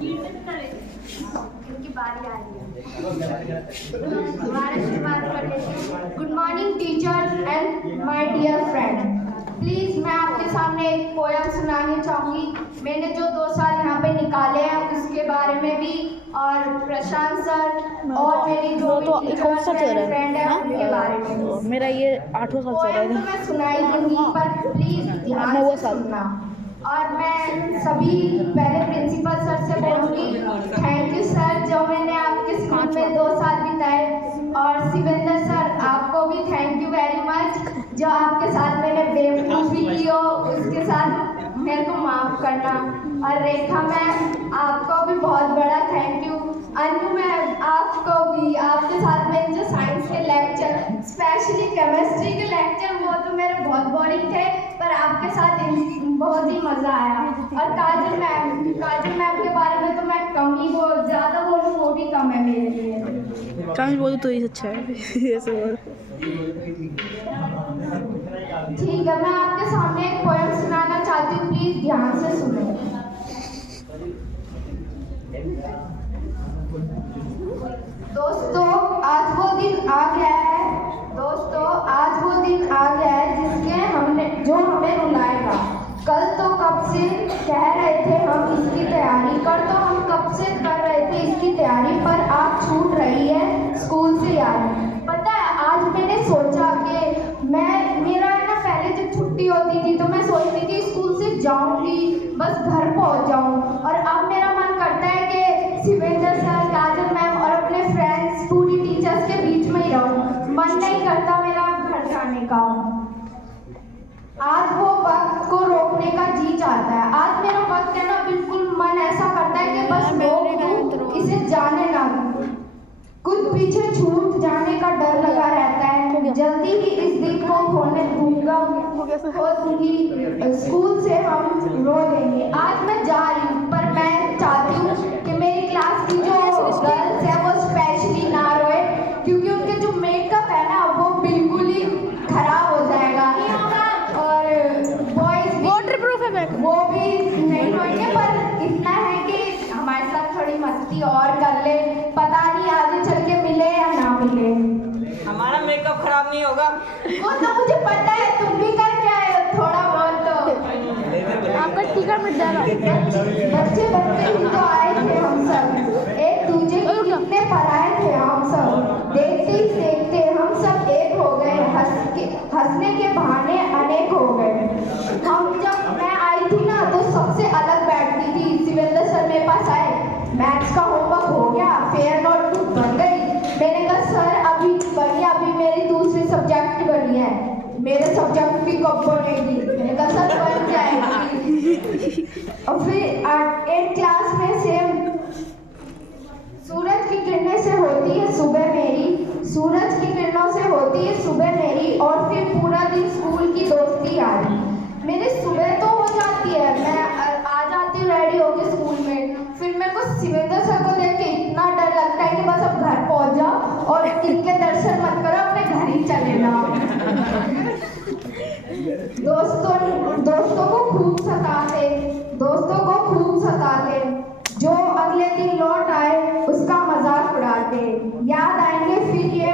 इनकी बारी आ रही है। हमारा शुरुआत कर लेते हैं। Good morning teachers and my dear friend. Please मैं आपके सामने एक पोयम सुनाने चाहूँगी। मैंने जो 2 साल यहाँ पे निकाले हैं उसके बारे में भी, और प्रशांत सर और मेरी जो फ्रेंड है उनके बारे में। मेरा ये 8वां साल चल रहा है। तो मैं सुनाई दूंगी पर प्लीज ध्यान से सुनना। और मैं सभी पहले प्रिंसिपल सर से बोलूँगी थैंक यू सर जो मैंने आपके स्कूल में 2 साल बिताए, और शिवेंद्र सर आपको भी थैंक यू वेरी मच जो आपके साथ मैंने बेवकूफ़ी की हो उसके साथ मेरे को माफ़ करना। और रेखा मैम आपको भी बहुत बड़ा थैंक यू। अनु मैम आपको भी, आपके साथ में जो साइंस के लेक्चर स्पेशली केमिस्ट्री के लेक्चर वो तो मेरे बहुत बोरिंग थे पर आपके साथ बहुत ही मज़ा आया। और काजल मैम के बारे में तो मैं कम ही ज़्यादा बोलूँ वो भी कम है मेरे लिए। कम बोलूँ तो ही अच्छा है ऐसे बोल। ठीक है, मैं आपके सामने एक पोएम सुनाना चाहती हूँ, प्लीज ध्यान से सुनो। दोस्तों आज वो दिन आ गया है, जिसके जो हमें रुलाएगा। कल तो कब से कह रहे थे हम इसकी तैयारी पर आज छूट रही है स्कूल से यारी। पता है आज मैंने सोचा कि मेरा है ना, पहले जब छुट्टी होती थी तो मैं सोचती थी स्कूल से जाऊंगी बस घर पहुंच जाऊं, और अब मेरा मन करता है कि शिवेंद्र सर, काजल मैम और अपने फ्रेंड्स पूरी टीचर्स के बीच में ही रहूं। मन नहीं करता मेरा घर जाने का। आज वो वक्त को रोकने का जी चाहता है। आज मेरा वक्त है ना, बिल्कुल मन ऐसा करता है कि बस रोक दूं, इसे जाने ना दूं। कुछ पीछे छूट जाने का डर लगा रहता है। जल्दी ही इस दिन को होने दूंगी, स्कूल से हम रो देंगे। आज मैं जा रही हूँ पर मैं चाहती हूँ कि मेरी क्लास की जो गर्ल्स है वो स्पेशली ना रोए, क्योंकि उनके जो मेकअप है ना वो बिल्कुल ही खराब हो जाएगा। और बॉयज वाटरप्रूफ है वो भी नहीं रोएंगे, पर इतना है कि हमारे साथ थोड़ी मस्ती और कर ले, पता नहीं आगे चल के मिले या ना मिले। हमारा मेकअप खराब नहीं होगा। वो तो मुझे पता है, तुम भी करके आए हो थोड़ा बहुत तो। आपका टीका मिट जाएगा। बच्चे ही तो आए थे हम सब, एक दूजे के कितने पराए थे हम सब। देखते ही देखते हम सब एक हो गए, हंसने के बहाने अनेक हो गए। जब मैं आई थी ना तो सबसे अलग बैठती थी। शिवेंद्र सर मेरे पास आए, मैथ्स का होमवर्क हो गया, फेयर नोटबुक बन गई। मैंने कहा सर अभी बनी, अभी मेरी दूसरी सब्जेक्ट बनी है, मेरे सब्जेक्ट की कब बनेगी? मैंने कहा सर बन जाएगी। और फिर 8 क्लास में से सूरज की किरणों से होती है सुबह मेरी, और फिर पूरा दिन स्कूल की दोस्ती यारी। मेरी सुबह तो हो जाती है, मैं आ जाती हूँ रेडी होके स्कूल में। फिर मेरे को शिवेंद्र सर को देख के इतना डर लगता है कि बस अब घर पहुँच जाओ और इनके दर्शन मत करो, अपने घर ही चले जाओ। दोस्तों को खूब सताते, जो अगले दिन लौट आए उसका मजाक उड़ाते। याद आएंगे फिर ये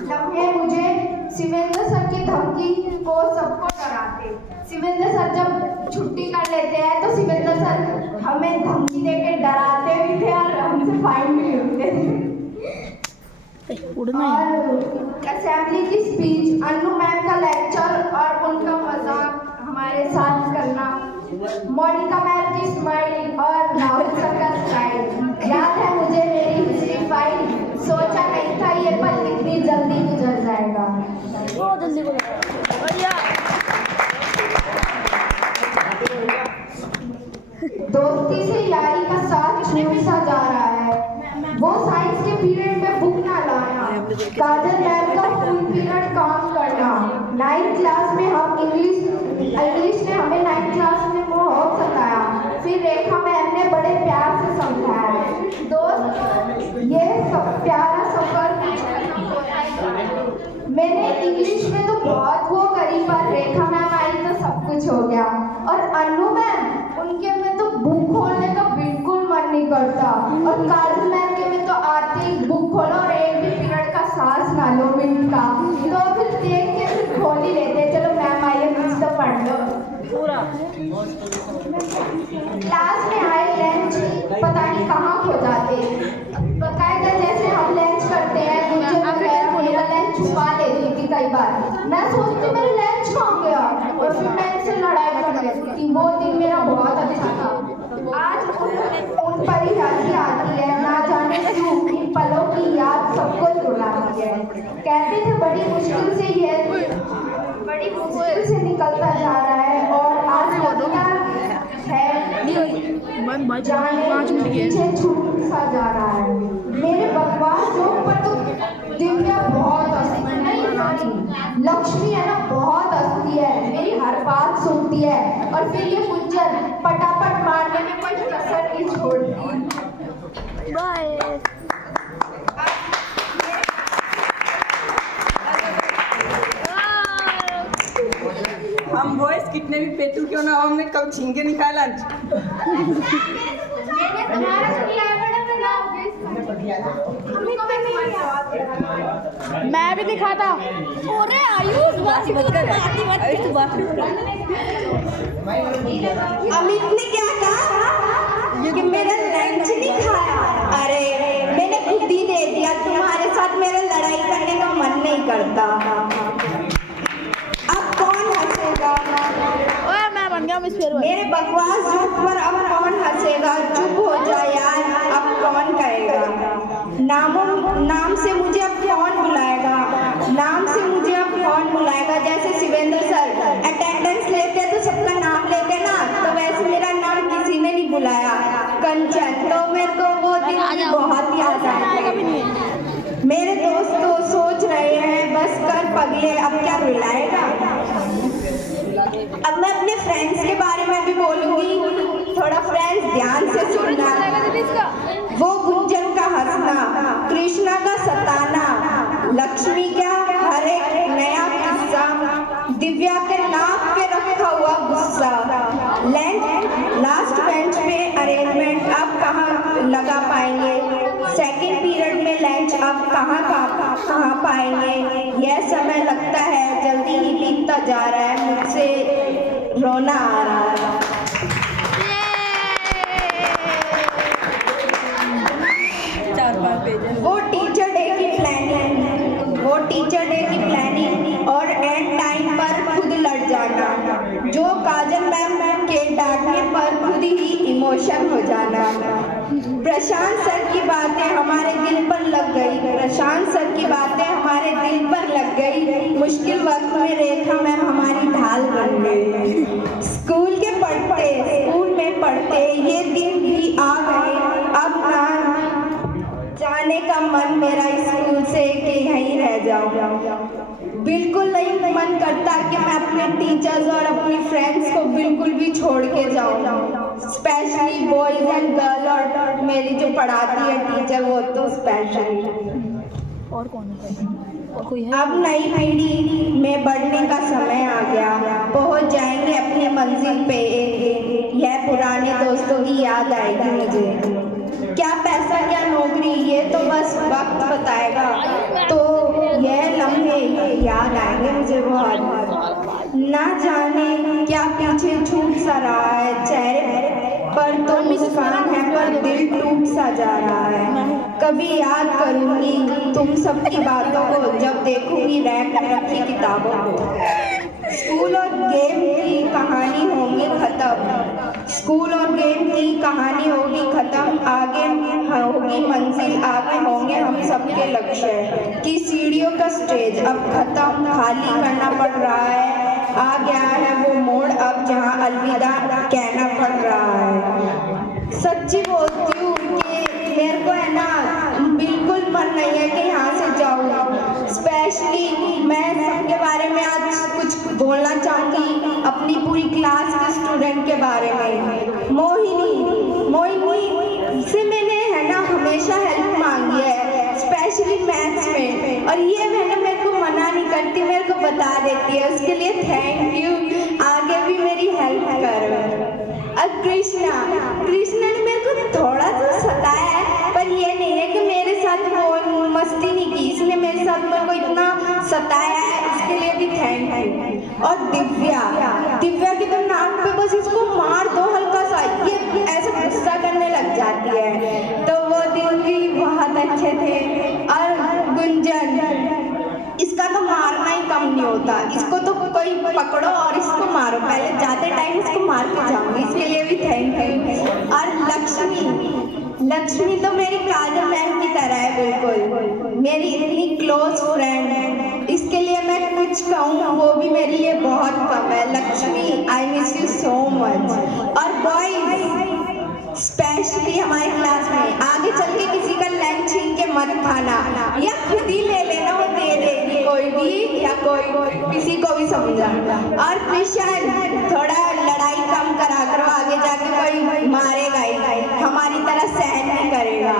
लम्हे मुझे, शिवेंद्र सर की धमकी को सबको डराते। शिवेंद्र सर जब छुट्टी कर लेते हैं तो शिवेंद्र सर हमें धमकी देके डराते भी थे और हमसे फाइन भी लेते थे। और असेंबली की स्पीच, अनु मैम का लेक्चर और उनका मजाक हमारे साथ करना, मोनिका मैम की स्माइल और राहुल सर का स्टाइल। याद है मुझे मेरी हिस्ट्री फाइल, सोचा नहीं था ये पल इतनी जल्दी गुजर जाएगा। बहुत जल्दी बढ़िया। दोस्ती से यारी का साथ छूटता जा रहा है। वो साइंस के पीरियड में बुक ना लाना, काजल मैम का फुल पीरियड काम करना। 9th क्लास में हम इंग्लिश ने हमें 9th क्लास में बहुत सताया, फिर रेखा मैम ने बड़े प्यार से समझाया। दोस्त ये सब प्यारा सफर मैंने इंग्लिश में तो बहुत वो करी, पर रेखा मैम आई तो सब कुछ हो गया। और अनु मैम, उनके में तो बुक खोलने और काजल मैम के में तो आते ही बुक खोलो और एक भी पीरियड का सांस ना लो मिनट का, तो फिर देख के फिर खोल ही लेते हैं, चलो मैम आइए कुछ तो पढ़ लो। क्लास में आए लंच पता नहीं कहाँ खो जाते, बकायदा जैसे हम लंच करते हैं मेरा लंच छुपा लेती थी कई बार, मैं सोचती मेरा लंच कहाँ गया और फिर मैं इनसे लड़ाई कर लेती थी। वो दिन मेरा बहुत अच्छा था। आज उन पर ही हंसी आती है, ना जाने क्यों इन पलों की याद सबको रुलाती है। कहते थे बड़ी मुश्किल से निकलता जा रहा है और आज लगता है जाने पीछे छूट सा जा रहा है। मेरे बकवास जोक पर तो दिव्या बहुत हंसती नहीं, लक्ष्मी है ना बहुत हंसती है, मेरी हर बात सुनती है और फिर ये गुंजन पटापट मारने में कोई कसर नहीं छोड़ती। बाय। हम बॉयज कितने भी पेटू क्यों ना हो, हमने कब छीन के नहीं खाया लंच। मैंने तुम्हारा खिलाया बड़ा बनाओगे मैं भी दिखा था। अरे आयुष बात अमित ने क्या कहा कि मेरा लंच नहीं खाया? अरे मैंने खुद ही दे दिया, तुम्हारे साथ मेरा लड़ाई करने का मन नहीं करता। अब कौन हंसेगा? ओए मैं बन गया मिस फेयर। मेरे बकवास जोक पर अब कौन हंसेगा? चुप हो जा यार, अब कौन कहेगा? नाम से मुझे अब कौन बुलाएगा? नाम से मुझे अब कौन बुलाएगा? जैसे शिवेंद्र सर अटेंडेंस लेते तो सबका नाम लेते ना, तो वैसे मेरा नाम किसी ने नहीं बुलाया। कंचन, तो मेरे को वो दिन बहुत याद आया। मेरे दोस्त तो सोच रहे हैं बस कर पगले, अब क्या रुलाएगा? अब मैं अपने फ्रेंड्स के बारे में भी बोलूंगी, थोड़ा फ्रेंड्स ध्यान से सुनना। वो गुंजन का हंसना, कृष्णा का सताना, लक्ष्मी का हर एक नया किस्सा, दिव्या के नाक पे रखा हुआ गुस्सा, लास्ट बेंच पे अरेंजमेंट अब कहाँ लगा पाएंगे, सेकंड पीरियड में लंच अब कहाँ पाएंगे। यह समय लगता है जल्दी ही बीतता जा रहा है, मुझसे रोना आ रहा है। वो टीचर डे की प्लानिंग और एंड टाइम पर खुद लड़ जाना, जो काजल मैम के डांटने पर खुद ही इमोशन हो जाना। प्रशांत सर की बातें हमारे दिल पर लग गई, मुश्किल वक्त में रेखा मैम हमारी ढाल बन गई। स्कूल में पढ़ते ये दिन भी आ गए, अब ना जाने का मन मेरा स्कूल से कि यहीं रह जाऊं। बिल्कुल नहीं मन करता कि मैं अपने टीचर्स और अपनी फ्रेंड्स को बिल्कुल भी छोड़ के जाऊं, स्पेशली बॉयज एंड गर्ल, और मेरी जो पढ़ाती है टीचर वो तो स्पेशली। और कौन है? और कोई है? अब नई पीढ़ी में बढ़ने का समय आ गया, पहुंच जाएंगे अपनी मंजिल पे। यह पुराने दोस्तों की याद आएगी मुझे, क्या पैसा क्या नौकरी ये तो बस वक्त बताएगा, तो यह लम्हे याद आएंगे मुझे बहुत। ना जाने क्या पीछे छूट सा रहा है, चेहरे पर तो मुस्कान है पर दिल टूट सा जा रहा है। कभी याद करूंगी तुम सबकी बातों को, जब देखूंगी रैक में रखी किताबों को। स्कूल और गेम की कहानी होगी खत्म, आगे होगी मंजिल, आगे होंगे हम सबके लक्ष्य की सीढ़ियों का स्टेज अब खत्म, खाली करना पड़ रहा है। आ गया है वो मोड़ अब जहां अलविदा कहना पड़ रहा है। सच्ची बोलती हूँ कि मेरे को है ना बिल्कुल मन नहीं है कि यहाँ से जाऊँ। स्पेशली मैं सबके बारे में आज कुछ बोलना चाहूँगी, अपनी पूरी क्लास के स्टूडेंट के बारे में। मोहिनी से मैंने है ना हमेशा हेल्प मांगी है, स्पेशली मैथ्स में, और ये मैंने मेरे को मना नहीं करती, मेरे को बता देती है, उसके लिए थैंक यू। आगे भी मेरी हेल्प करो। और कृष्णा ने मेरे को थोड़ा सा सताया सताया है इसके लिए भी थैंक यू। और दिव्या के तो नाक पे बस इसको मार दो हल्का सा, ये ऐसे गुस्सा करने लग जाती है। तो वो दिन भी बहुत अच्छे थे। और गुंजन, इसका तो मारना ही कम नहीं होता, इसको तो कोई पकड़ो और इसको मारो, पहले जाते टाइम इसको मार के जाऊंगी, इसके लिए भी थैंक यू। और लक्ष्मी तो मेरी काजल मैम की तरह है, बिल्कुल मेरी इतनी क्लोज फ्रेंड है, इसके लिए मैं कुछ कहूँ वो भी मेरे लिए बहुत कम है। Lakshmi, I miss you so much. और बॉयज स्पेशली हमारे क्लास में आगे चल के किसी का लंच छीन के मत खाना, या खुद ही ले लेना, वो दे देगी कोई भी, या कोई किसी को भी समझा। और कृष्ण, थोड़ा लड़ाई कम करा करो, आगे जाके कोई मारेगा ही, हमारी तरह सहन नहीं करेगा।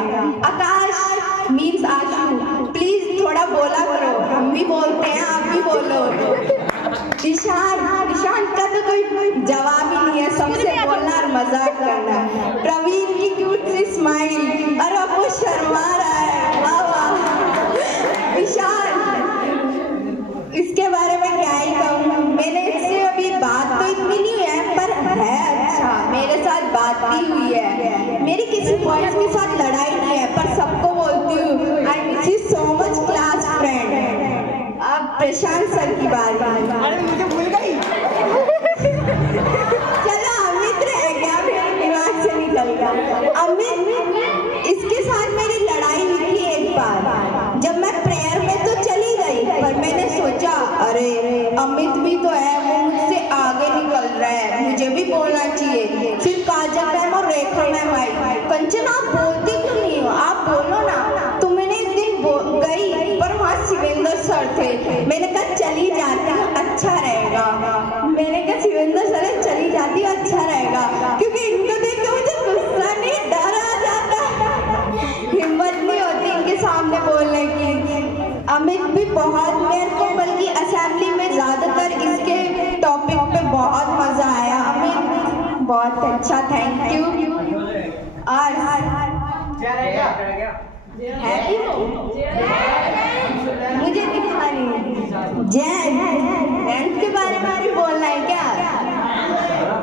आकाश मीन्स आशु, प्लीज थोड़ा बोला करो, हम भी बोलते हैं आप भी बोलो। ईशान का तो कोई जवाब ही नहीं है, सबसे बोलना और मजाक करना। प्रवीण की क्यूट सी स्माइल, और अब वो शर्मा रहा है, वाह वाह। विशाल, इसके बारे में क्या ही कहूँ, मैंने इससे अभी बात तो इतनी नहीं है, पर है अच्छा, मेरे साथ बात भी हुई है। मेरी किसी बॉयज के साथ लड़ाई नहीं है, पर सबको बोलती हूँ I miss you so much class friend. अब प्रशांत सर की बात। अरे मुझे भूल गई। चलो अमित रह गया, मेरे दिमाग से निकल गया। अमित, इसके साथ मेरी लड़ाई हुई थी एक बार, जब मैं प्रेयर में तो चली गई, पर मैंने सोचा अरे अमित भी तो है, वो मुझसे आगे निकल रहा है, मुझे भी बोलना चाहिए। फिर काजल मैम और रेखा मैम आई, कंचन आप बोलती क्यों नहीं हो, आप बोलो ना। तो मैंने एक दिन गई, पर वहाँ शिवेंद्र सर थे, मैंने कहा चली जाती हूँ अच्छा रहेगा, मैंने कहा शिवेंद्र सर चली जाती हूँ अच्छा रहेगा, क्योंकि इनको देख के मुझे गुस्सा नहीं डर आ जाता, हिम्मत नहीं होती इनके सामने बोलने की। अमित भी बहुत, मेरे को बल्कि असेंबली में ज्यादातर इसके टॉपिक पे बहुत मजा आया। अमित बहुत अच्छा, थैंक यू। और हैप्पी हो मुझे दिखा नहीं। जैन के बारे में भी बोलना है क्या?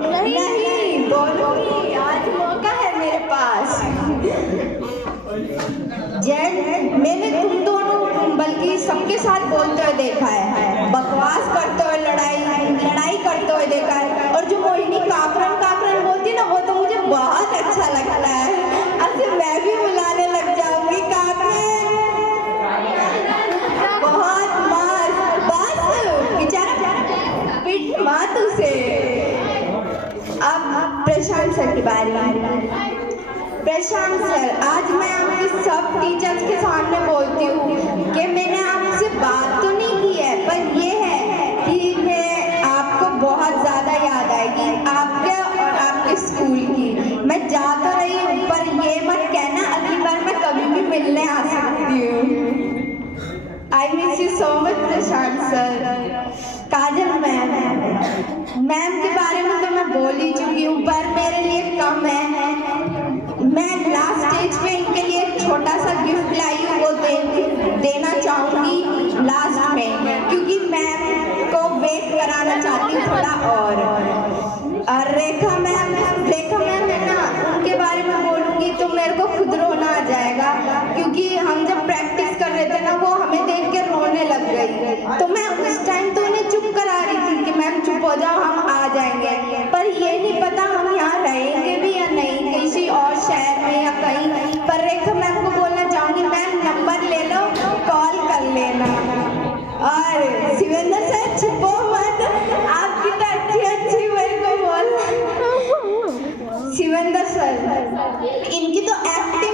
नहीं बोलूंगी, आज मौका है मेरे पास। जैन, मैंने तुम दोनों बल्कि सबके साथ बोलते हुए देखा है, बकवास करते हुए, लड़ाई करते हुए देखा है। और जो मोहिनी काकरन बोलती है ना, वो तो मुझे बहुत अच्छा लगता है, ऐसे मैं भी बुलाने लग जाऊंगी काकरन। बहुत मार, बस बेचारा पिट मात उसे। अब प्रशांत सर की बारी। प्रशांत सर, आज मैं आपके सब टीचर्स के सामने बोलती हूँ कि मैंने आपसे बात तो नहीं की है, पर ये है कि मैं आपको बहुत ज़्यादा याद आएगी, आपके और आपके स्कूल की। मैं जा तो रही हूँ, पर ये मत कहना अगली बार मैं कभी भी मिलने आ सकती हूँ। I miss you so much Prashant sir. Kajal ma'am के बारे में तो मैं बोल ही चुकी हूँ, पर मेरे लिए कम है। मैं लास्ट स्टेज पे इनके लिए एक छोटा सा गिफ्ट लाई हूँ, वो देना चाहूँगी लास्ट में, क्योंकि मैम को वेट कराना चाहती हूँ थोड़ा। और रेखा मैम है ना, उनके बारे में बोलूँगी तो मेरे को खुद रोना आ जाएगा, क्योंकि हम जब प्रैक्टिस कर रहे थे ना, वो हमें देख के रोने लग गई, तो मैं उस टाइम तो उन्हें चुप करा रही थी कि मैम चुप हो जाओ, हम आ जाएंगे, पर ये नहीं पता हम यहाँ रहेंगे भी या नहीं, किसी और शहर में या कहीं। पर रेखा मैम को बोलना चाहूँगी, मैम नंबर ले लो, कॉल कर लेना। और शिवेंद्र सर छुपो मत, आपकी तो अच्छी मेरे को बोल। शिवेंद्र सर, इनकी तो एक्टिंग